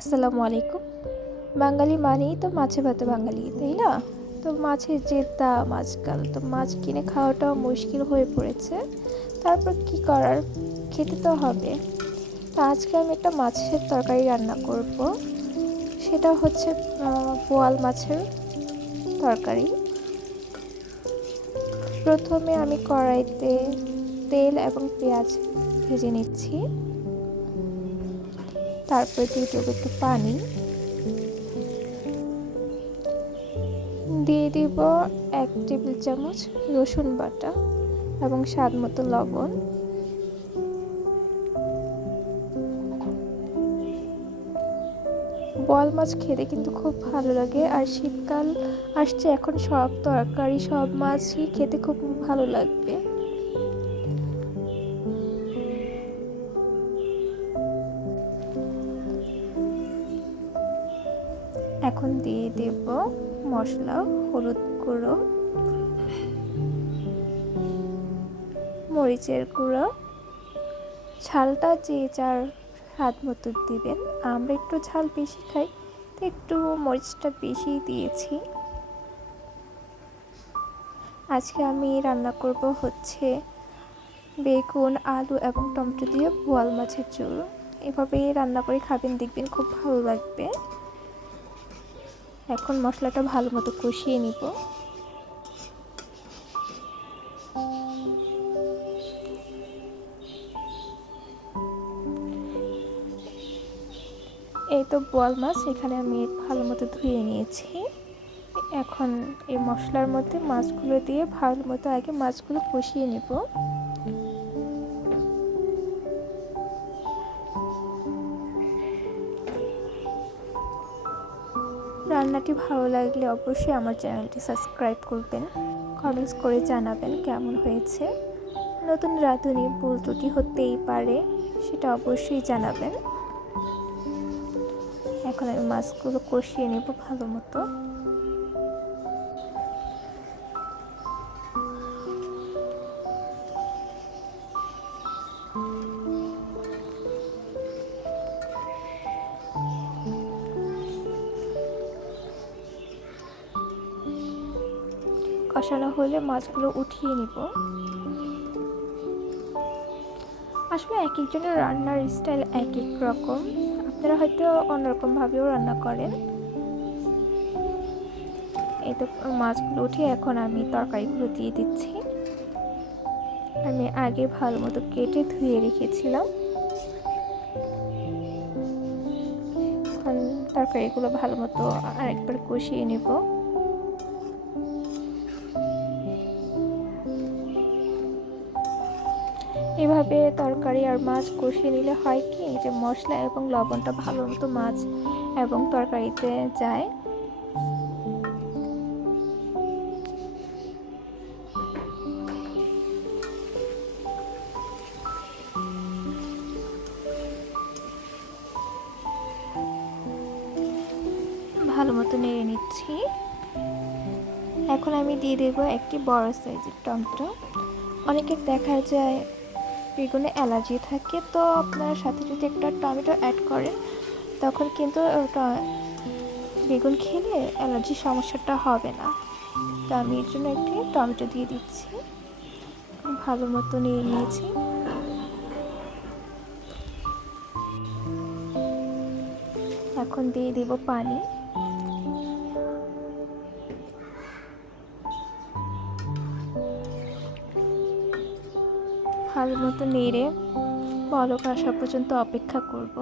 আসসালামু আলাইকুম। বাঙালি মানেই তো মাছে ভাতে বাঙালি, তাই না? তো মাছের যে দাম আজকাল, তো মাছ কিনে খাওয়াটাও মুশকিল হয়ে পড়েছে। তারপর কি করার? খেতে তো হবে। তো আজকে আমি একটা মাছের তরকারি রান্না করব। সেটা হচ্ছে বোয়াল মাছের তরকারি। প্রথমে আমি কড়াইতে তেল এবং পেঁয়াজ ভেজে নিচ্ছি। তারপর দিয়ে দেবো একটু পানি। দিয়ে দিব এক টেবিল চামচ রসুন বাটা এবং স্বাদ মতো লবণ। বল মাছ খেতে কিন্তু খুব ভালো লাগে আর শীতকাল আসছে, এখন সব তরকারি, সব মাছই খেতে খুব ভালো লাগবে। এখন দিয়ে দেব মশলা, হলুদ গুঁড়ো, মরিচের গুঁড়ো। ঝালটা যে যার স্বাদ মতো দিবেন। আমরা একটু ঝাল বেশি খাই তো একটু মরিচটা বেশি দিয়েছি। আজকে আমি রান্না করব হচ্ছে বেগুন, আলু এবং টমেটো দিয়ে বোয়াল মাছের ঝোল। এভাবে রান্না করে খাবেন, দেখবেন খুব ভালো লাগবে। এখন মশলাটা ভালো মতো কষিয়ে নিব। এই তো বোয়াল মাছ, এখানে আমি ভালো মতো ধুয়ে নিয়েছি। এখন এই মশলার মধ্যে মাছগুলো দিয়ে ভালো মতো আগে মাছগুলো কষিয়ে নিব। রান্নাটি ভালো লাগলে অবশ্যই আমার চ্যানেলটি সাবস্ক্রাইব করবেন। কমেন্টস করে জানাবেন কেমন হয়েছে। নতুন রাঁধুনি ভুল ত্রুটি হতেই পারে, সেটা অবশ্যই জানাবেন। এখন আমি মাছগুলো কষিয়ে নেব ভালো মতো কষানো হলে মাছগুলো উঠিয়ে নিব। আসলে এক একজনের রান্নার স্টাইল এক এক রকম। আপনারা হয়তো অন্যরকমভাবেও রান্না করেন। এই তো মাছগুলো উঠিয়ে এখন আমি তরকারিগুলো দিয়ে দিচ্ছি। আমি আগে ভালো মতো কেটে ধুয়ে রেখেছিলাম। তরকারিগুলো ভালো মতো আরেকবার কষিয়ে নেব। এভাবে তরকারি আর মাছ কষিয়ে নিলে হয় কি? যে মশলা এবং লবণটা ভালো মতো মাছ এবং তরকারিতে যায়। ভালো মতো নেড়ে নিচ্ছি। এখন আমি দিয়ে দেবো একটি বড় সাইজের টমেটো। অনেকের দেখা যায় বেগুনে অ্যালার্জি থাকে, তো আপনার সাথে যদি একটা টমেটো অ্যাড করেন, তখন কিন্তু বেগুন খেলে অ্যালার্জির সমস্যাটা হবে না। তো আমি এর জন্য একটি টমেটো দিয়ে দিচ্ছি। ভালো মতো নিয়ে নিয়েছি। এখন দিয়ে দেব পানি। ভালো মতো নেড়ে বলক আসা পর্যন্ত অপেক্ষা করব।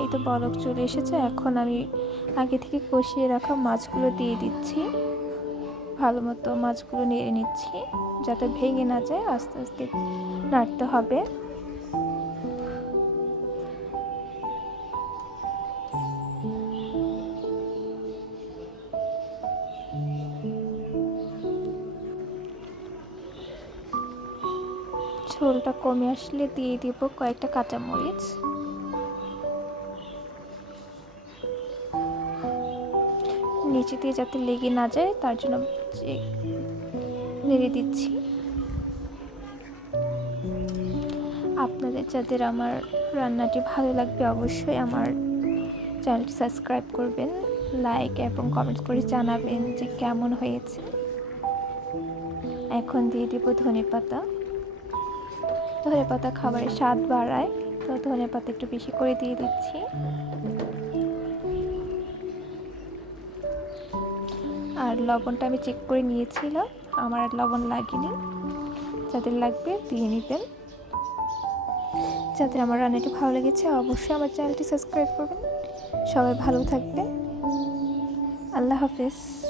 এই তো বলক চলে এসেছে। এখন আমি আগে থেকে কষিয়ে রাখা মাছগুলো দিয়ে দিচ্ছি। ভালো মতো মাছগুলো নেড়ে নিচ্ছি, যাতে ভেঙে না যায়। আস্তে আস্তে নাড়তে হবে। ঝোলটা কমে আসলে দিয়ে দিব কয়েকটা কাঁচামরিচ। নিচে দিয়ে যাতে লেগে না যায়, তার জন্য নেড়ে দিচ্ছি। আপনাদের যাদের আমার রান্নাটি ভালো লাগবে অবশ্যই আমার চ্যানেলটি সাবস্ক্রাইব করবেন, লাইক এবং কমেন্ট করে জানাবেন যে কেমন হয়েছে। এখন দিয়ে দিব ধনে পাতা ধনে পাতা খাবারের স্বাদ বাড়ায়। তো ধনে পাতা একটু বেশি করে দিয়ে দিচ্ছি। আর লবণটা আমি চেক করে নিয়েছিলাম। আমার আর লবণ লাগেনি। যাদের লাগবে দিয়ে নেবেন। যাদের আমার রান্নাটি ভালো লেগেছে, অবশ্যই আমার চ্যানেলটি সাবস্ক্রাইব করবেন। সবাই ভালো থাকবেন। আল্লাহ হাফেজ।